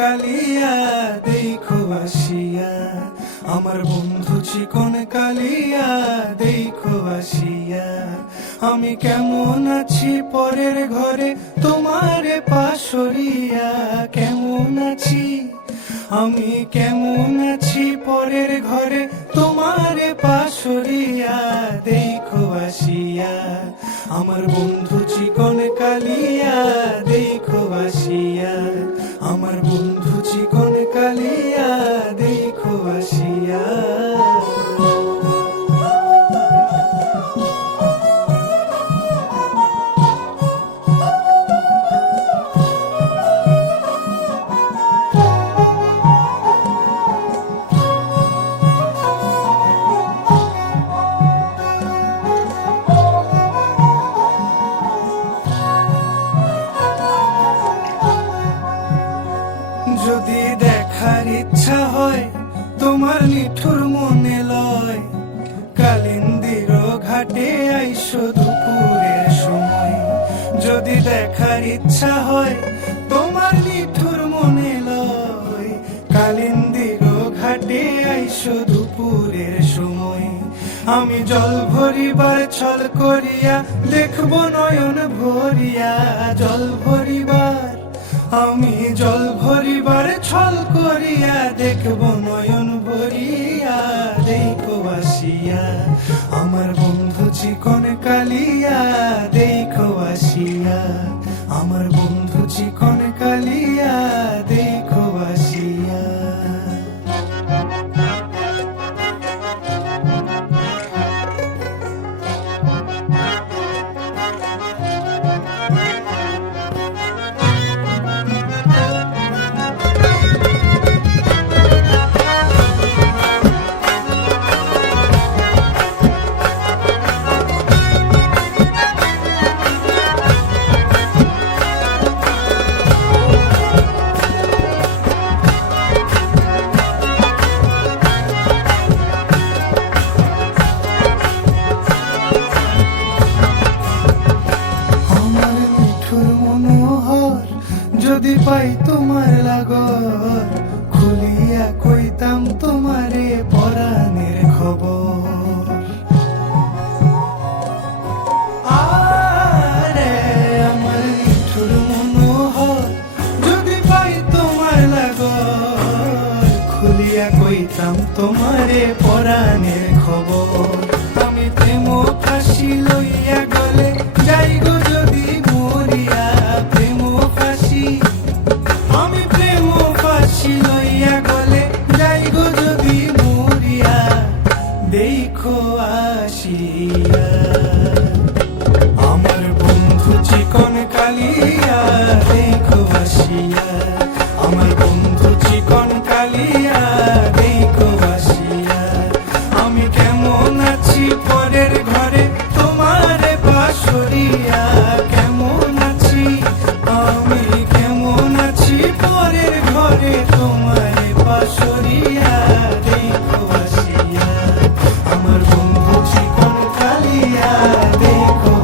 কালিয়া দেখো আসিয়া, আমার বন্ধু চিকন কালিয়া দেখো আসিয়া। আমি কেমন আছি পরের ঘরে তোমার পাশরিয়া, কেমন আছি আমি কেমন আছি পরের ঘরে তোমার পাশরিয়া দেখো আসিয়া। আমার বন্ধু চিকন কালিয়া দেখো আসিয়া, আমার বন্ধু চিকন কালিয়া দেখো আসিয়া। যদি দেখার ইচ্ছা হয় তোমার নিঠুর মনে লয়, কালিন্দির ঘাটে আইসো দুপুরের সময়। যদি দেখার ইচ্ছা হয় তোমার নিঠুর মনে লয়, কালিন্দির ঘাটে আইসো দুপুরের সময়। আমি জল ভরিবার ছল করিয়া দেখব নয়ন ভরিয়া, জল ভরিবার আমি জল ভরিবার ছল করিয়া দেখব নয়ন ভরিয়া দেখো আসিয়া। আমার বন্ধু চিকন কালিয়া দেখো আসিয়া, আমার বন্ধু চিকন কালিয়া দেখো আসিয়া। যদি পাই তোমার লাগর, খুলিয়া কইতাম তোমারে পরাণের খবর। আরে আমার নিঠুর মনোহর, যদি পাই তোমার লাগর, খুলিয়া কইতাম তোমারে পরাণের খবর। আমি প্রেম ফাঁসি লইয়া গলে যাই গো যদি মরিয়া, প্রেম ফাঁসি আমি প্রেম ফাঁসি লইয়া গলে যাই গো যদি মরিয়া দেখো আসিয়া। আমার বন্ধু চিকন কালিয়া দেখো আসিয়া, আমার বন্ধু চিকন কালিয়া দেখো আসিয়া। আমি কেমন আছি পরের ঘরে তোমার পাশরিয়া, কেমন আছি আমি কেমন আছি পরের ঘরে তোমার পাশরিয়া দেখো আসিয়া। আমার বন্ধু চিকন কালিয়া দেখো